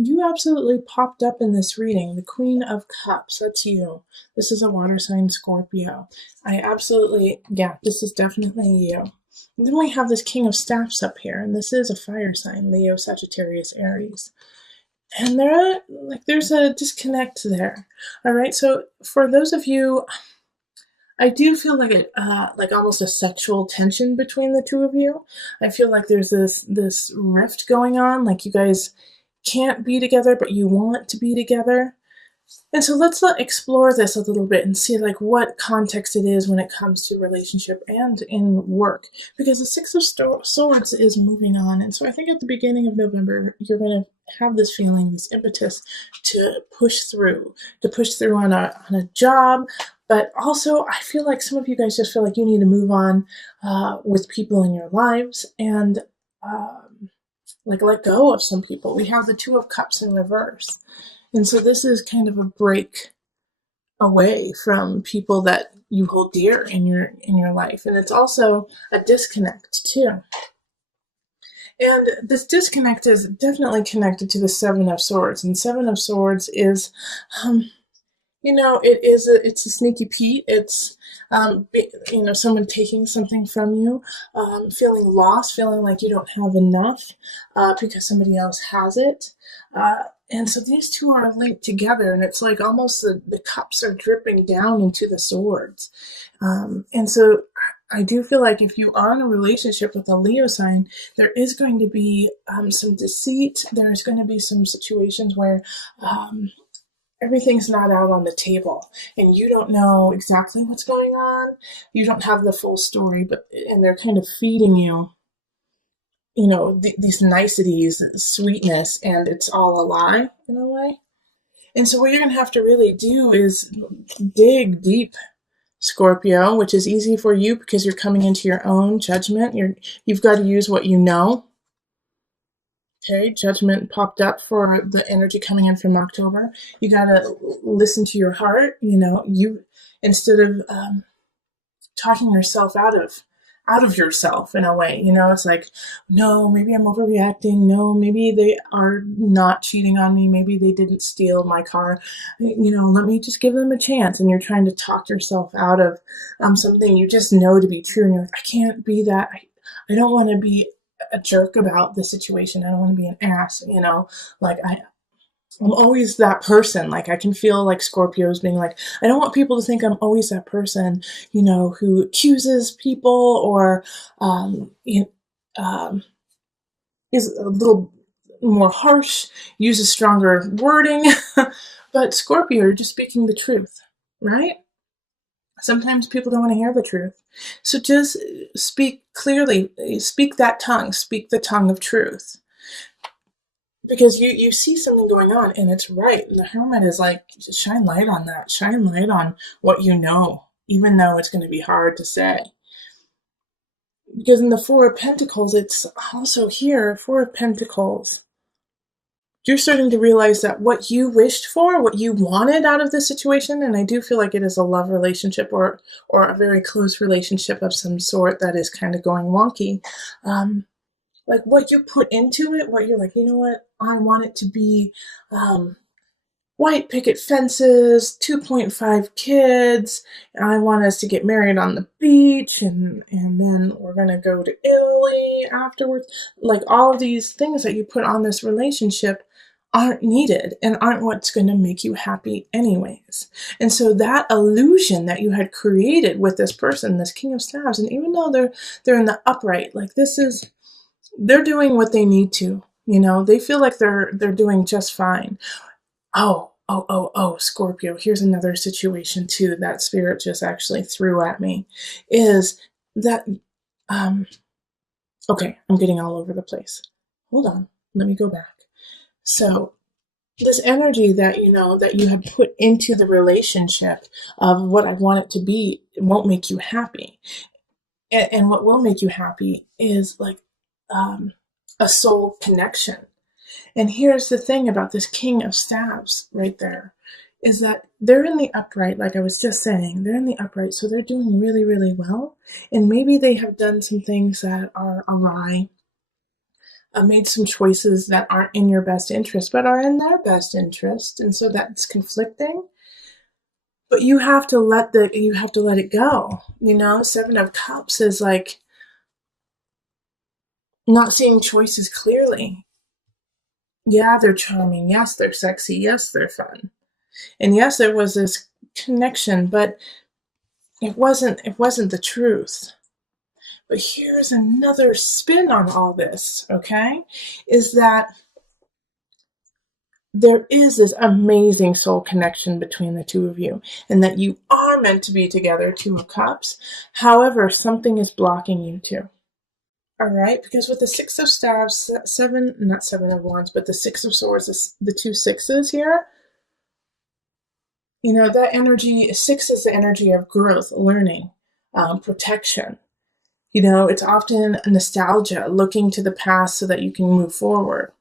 You absolutely popped up in this reading. The Queen of Cups, that's you. This is a water sign Scorpio. Yeah, this is definitely you. And then we have this King of Staffs up here, and this is a fire sign, Leo, Sagittarius, Aries. And there's a disconnect there. All right, so for those of you, I do feel like almost a sexual tension between the two of you. I feel like there's this rift going on, like you guys can't be together, but you want to be together. And so let's explore this a little bit and see like what context it is when it comes to relationship and in work, because the Six of Swords is moving on. And so I think at the beginning of November, you're going to have this feeling, this impetus to push through on a job. But also, I feel like some of you guys just feel like you need to move on with people in your lives and like let go of some people. We have the Two of Cups in reverse. And so this is kind of a break away from people that you hold dear in your life. And it's also a disconnect too. And this disconnect is definitely connected to the Seven of Swords. And Seven of Swords is it's a sneaky Pete. It's, someone taking something from you, feeling lost, feeling like you don't have enough because somebody else has it. And so these two are linked together, and it's like almost the cups are dripping down into the swords. And so I do feel like if you are in a relationship with a Leo sign, there is going to be some deceit. There's going to be some situations where everything's not out on the table and you don't know exactly what's going on. You don't have the full story, and they're kind of feeding you, these niceties, sweetness, and it's all a lie in a way. And so what you're going to have to really do is dig deep, Scorpio, which is easy for you because you're coming into your own judgment. You've got to use what you know. Okay, judgment popped up for the energy coming in from October. You gotta listen to your heart. You instead of talking yourself out of yourself in a way. It's like, no, maybe I'm overreacting. No, maybe they are not cheating on me. Maybe they didn't steal my car. Let me just give them a chance. And you're trying to talk yourself out of something you just know to be true. And you're like, I can't be that. I don't want to be a jerk about the situation. I don't want to be an ass, like I'm always that person. Like I can feel like Scorpios being like, I don't want people to think I'm always that person, who accuses people or is a little more harsh, uses stronger wording. But Scorpio, you're just speaking the truth, right? Sometimes people don't want to hear the truth. So just speak clearly, speak that tongue, speak the tongue of truth. Because you see something going on and it's right. And the Hermit is like, shine light on that. Shine light on what you know, even though it's going to be hard to say. Because in the Four of Pentacles, it's also here, Four of Pentacles. You're starting to realize that what you wished for, what you wanted out of this situation, and I do feel like it is a love relationship or a very close relationship of some sort that is kind of going wonky. Like what you put into it, what you're like, you know what, I want it to be white picket fences, 2.5 kids. I want us to get married on the beach and then we're going to go to Italy afterwards. Like all of these things that you put on this relationship aren't needed and aren't what's going to make you happy anyways. And so that illusion that you had created with this person, this King of Staves, and even though they're in the upright, like they're doing what they need to, they feel like they're doing just fine. Oh, Scorpio, here's another situation too that Spirit just actually threw at me, is that, okay, I'm getting all over the place. Hold on, let me go back. So this energy that, that you have put into the relationship of what I want it to be, it won't make you happy. And what will make you happy is like a soul connection. And here's the thing about this King of Staves right there, is that they're in the upright, like I was just saying, they're in the upright, so they're doing really, really well. And maybe they have done some things that are awry. made some choices that aren't in your best interest, but are in their best interest, and so that's conflicting. But you have to let it go. Seven of Cups is like not seeing choices clearly. Yeah, they're charming. Yes, they're sexy. Yes, they're fun. And yes, there was this connection, but it wasn't the truth. But here's another spin on all this, okay? Is that there is this amazing soul connection between the two of you, and that you are meant to be together, Two of Cups. However, something is blocking you two. All right, because with the Six of Staves, not Seven of Wands, but the Six of Swords, the two sixes here, that energy, six is the energy of growth, learning, protection. It's often nostalgia, looking to the past so that you can move forward.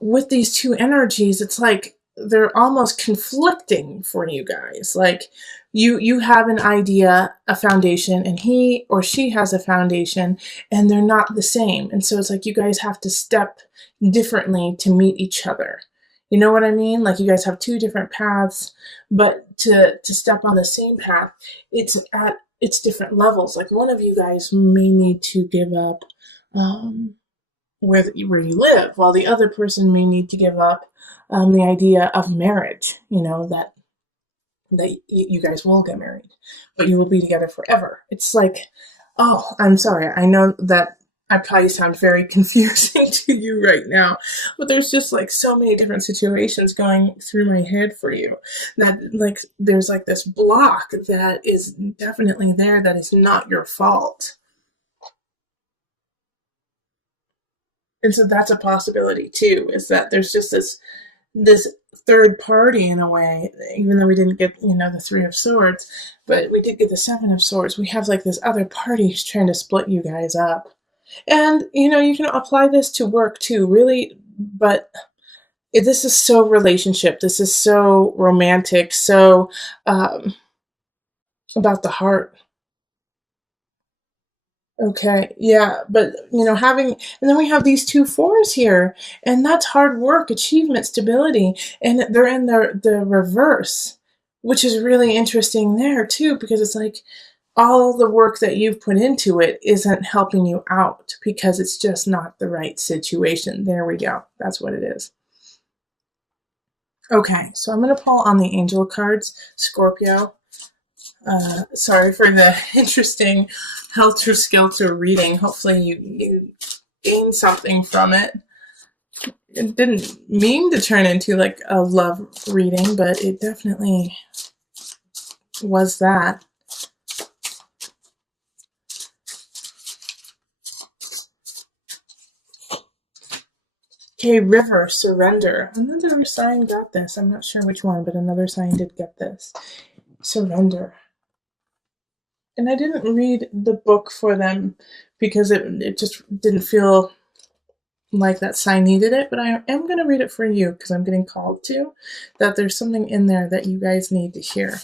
With these two energies, it's like they're almost conflicting for you guys. Like you have an idea, a foundation, and he or she has a foundation, and they're not the same. And so it's like you guys have to step differently to meet each other. You know what I mean? Like you guys have two different paths, but to step on the same path, it's different levels. Like one of you guys may need to give up where you live, while the other person may need to give up the idea of marriage. That you guys will get married, but you will be together forever. It's like, oh, I'm sorry. I know that I probably sound very confusing to you right now, but there's just like so many different situations going through my head for you that like there's like this block that is definitely there that is not your fault. And so that's a possibility too, is that there's just this third party in a way, even though we didn't get, the Three of Swords, but we did get the Seven of Swords. We have like this other party who's trying to split you guys up. And, you can apply this to work too, really, but this is so relationship. This is so romantic, so about the heart. Okay, yeah, but and then we have these two fours here, and that's hard work, achievement, stability, and they're in the reverse, which is really interesting there too, because it's like all the work that you've put into it isn't helping you out because it's just not the right situation. There we go. That's what it is. Okay, so I'm going to pull on the angel cards, Scorpio. Sorry for the interesting helter-skelter reading. Hopefully you gain something from it. It didn't mean to turn into like a love reading, but it definitely was that. Okay, River, Surrender. Another sign got this. I'm not sure which one, but another sign did get this. Surrender. And I didn't read the book for them because it just didn't feel like that sign needed it, but I am going to read it for you because I'm getting called to, that there's something in there that you guys need to hear.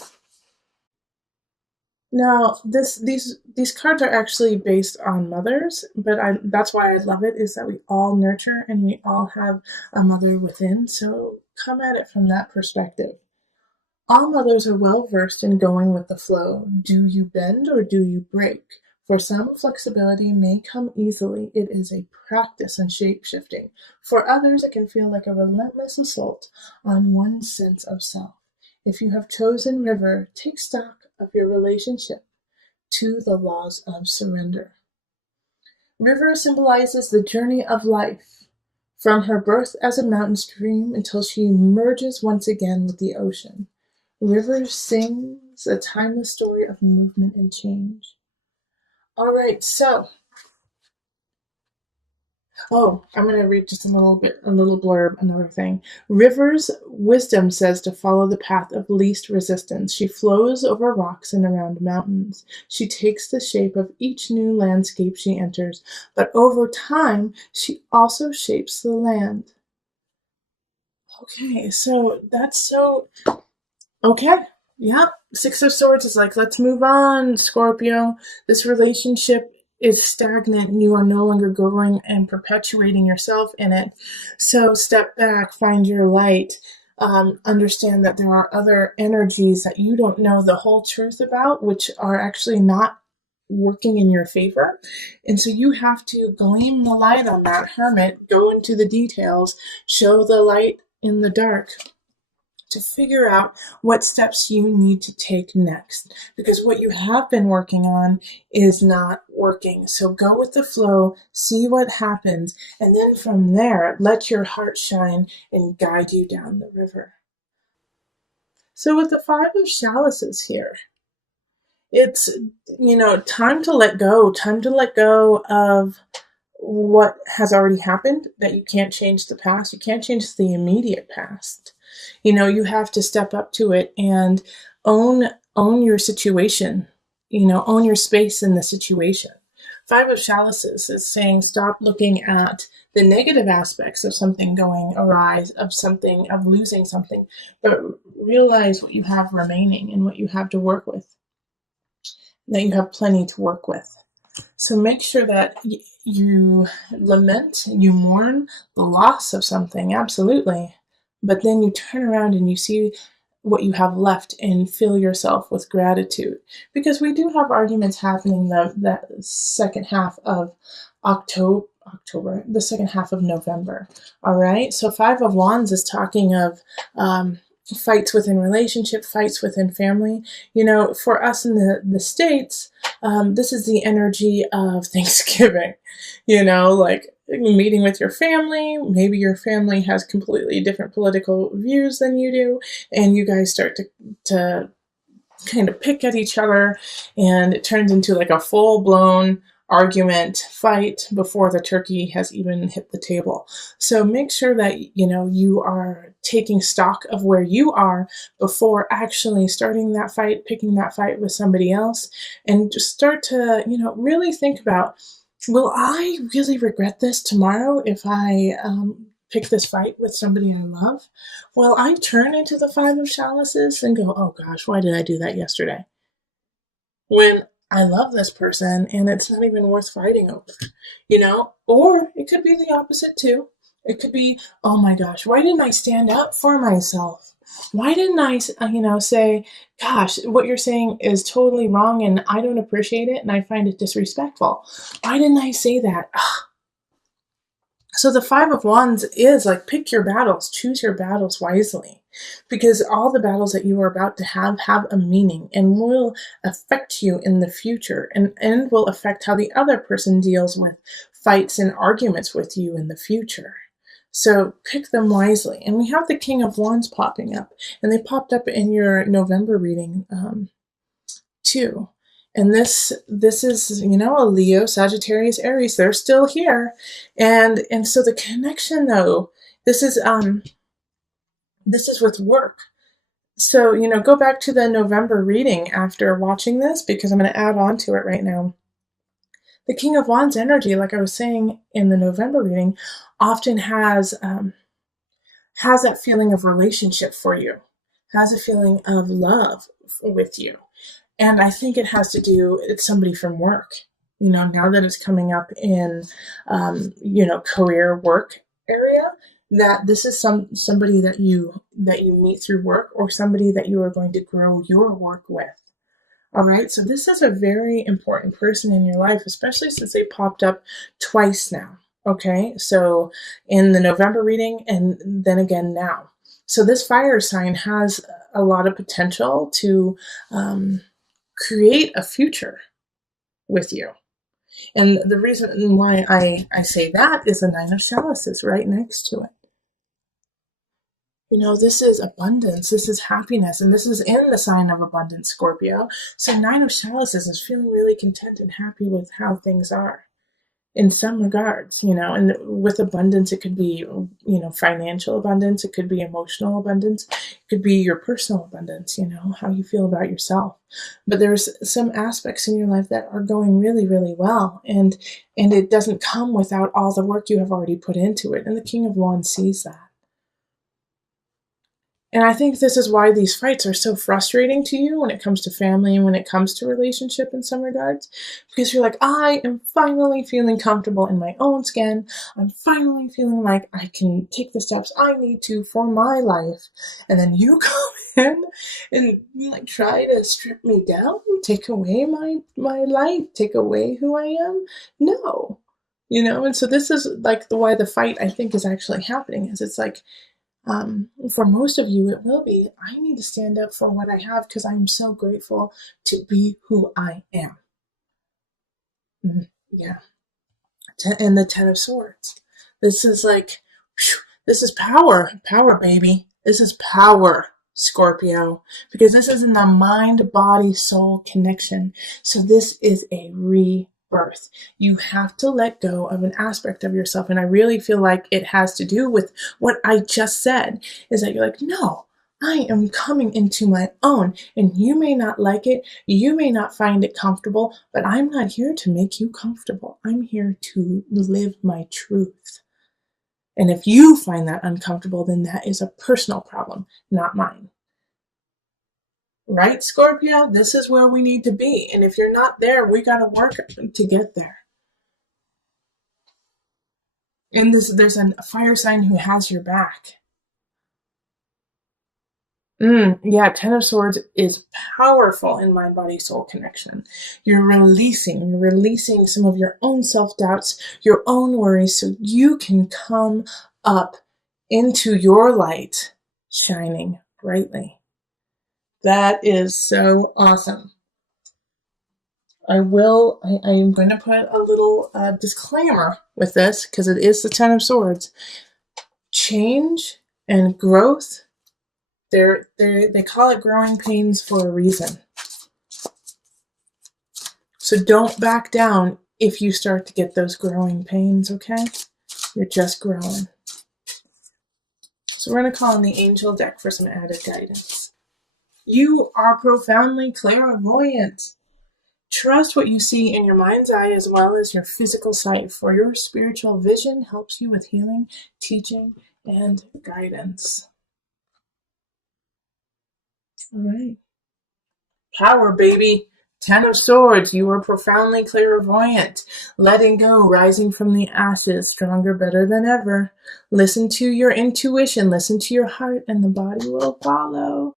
Now, these cards are actually based on mothers, but that's why I love it, is that we all nurture and we all have a mother within, so come at it from that perspective. All mothers are well versed in going with the flow. Do you bend or do you break? For some, flexibility may come easily. It is a practice in shape-shifting. For others, it can feel like a relentless assault on one's sense of self. If you have chosen River, take stock of your relationship to the laws of surrender. River symbolizes the journey of life, from her birth as a mountain stream until she merges once again with the ocean. River sings a timeless story of movement and change. All right, so I'm going to read just a little blurb, another thing. River's wisdom says to follow the path of least resistance. She flows over rocks and around mountains. She takes the shape of each new landscape she enters, but over time, she also shapes the land. Okay, so that's so... Okay, yeah. Six of Swords is like, let's move on, Scorpio. This relationship is stagnant and you are no longer growing and perpetuating yourself in it. So step back, find your light, understand that there are other energies that you don't know the whole truth about, which are actually not working in your favor. And so you have to gleam the light on that, hermit, go into the details, show the light in the dark, to figure out what steps you need to take next, because what you have been working on is not working. So go with the flow, see what happens, and then from there, let your heart shine and guide you down the river. So with the Five of Chalices here, it's, time to let go of what has already happened, that you can't change the past. You can't change the immediate past. You have to step up to it and own your situation, own your space in the situation. Five of Chalices is saying stop looking at the negative aspects of something going awry, of losing something, but realize what you have remaining and what you have to work with, that you have plenty to work with. So make sure that you lament, you mourn the loss of something, absolutely. But then you turn around and you see what you have left and fill yourself with gratitude. Because we do have arguments happening that second half of October, the second half of November. All right. So Five of Wands is talking of fights within relationship, fights within family. For us in the States, this is the energy of Thanksgiving, like meeting with your family. Maybe your family has completely different political views than you do, and you guys start to kind of pick at each other, and it turns into like a full-blown argument, fight before the turkey has even hit the table. So make sure that you are taking stock of where you are before actually starting that fight, picking that fight with somebody else, and just start to really think about, will I really regret this tomorrow if I pick this fight with somebody I love? Will I turn into the Five of Chalices and go, oh gosh, why did I do that yesterday, when I love this person and it's not even worth fighting over, Or it could be the opposite too. It could be, oh my gosh, why didn't I stand up for myself? Why didn't I, say, gosh, what you're saying is totally wrong and I don't appreciate it and I find it disrespectful. Why didn't I say that? So the Five of Wands is like, pick your battles, choose your battles wisely, because all the battles that you are about to have a meaning and will affect you in the future, and will affect how the other person deals with fights and arguments with you in the future. So pick them wisely. And we have the King of Wands popping up, and they popped up in your November reading too. And this is, a Leo, Sagittarius, Aries. They're still here. And so the connection though, this is with work. So, go back to the November reading after watching this, because I'm going to add on to it right now. The King of Wands energy, like I was saying in the November reading, often has that feeling of relationship for you, has a feeling of love with you. And I think it has to do, it's somebody from work, now that it's coming up in, career work area, that this is somebody that you meet through work, or somebody that you are going to grow your work with. All right. So this is a very important person in your life, especially since they popped up twice now. Okay. So in the November reading, and then again now. So this fire sign has a lot of potential to, create a future with you. And the reason why I say that is the Nine of Chalices right next to it. This is abundance, this is happiness, and this is in the sign of abundance, Scorpio. So Nine of Chalices is feeling really content and happy with how things are in some regards, and with abundance, it could be, financial abundance, it could be emotional abundance, it could be your personal abundance, how you feel about yourself. But there's some aspects in your life that are going really, really well, and it doesn't come without all the work you have already put into it. And the King of Wands sees that. And I think this is why these fights are so frustrating to you when it comes to family and when it comes to relationship in some regards. Because you're like, I am finally feeling comfortable in my own skin. I'm finally feeling like I can take the steps I need to for my life. And then you come in and you like try to strip me down, take away my light, take away who I am. No. And so this is like why the fight I think is actually happening is it's like, for most of you, it will be, I need to stand up for what I have because I'm so grateful to be who I am. Yeah. And the Ten of Swords. This is like, this is power. Power, baby. This is power, Scorpio. Because this is in the mind, body, soul connection. So this is a rebirth. You have to let go of an aspect of yourself. And I really feel like it has to do with what I just said, is that you're like, no, I am coming into my own, and you may not like it, you may not find it comfortable, but I'm not here to make you comfortable. I'm here to live my truth. And if you find that uncomfortable, then that is a personal problem, not mine. Right, Scorpio? This is where we need to be. And if you're not there, we got to work to get there. And there's a fire sign who has your back. Yeah, Ten of Swords is powerful in mind, body, soul connection. You're releasing some of your own self-doubts, your own worries, so you can come up into your light, shining brightly. That is so awesome. I am going to put a little disclaimer with this, because it is the Ten of Swords. Change and growth, they call it growing pains for a reason. So don't back down if you start to get those growing pains, okay? You're just growing. So we're going to call in the angel deck for some added guidance. You are profoundly clairvoyant. Trust what you see in your mind's eye as well as your physical sight, for your spiritual vision helps you with healing, teaching, and guidance. All right. Power, baby. Ten of Swords, you are profoundly clairvoyant. Letting go, rising from the ashes, stronger, better than ever. Listen to your intuition, listen to your heart, and the body will follow.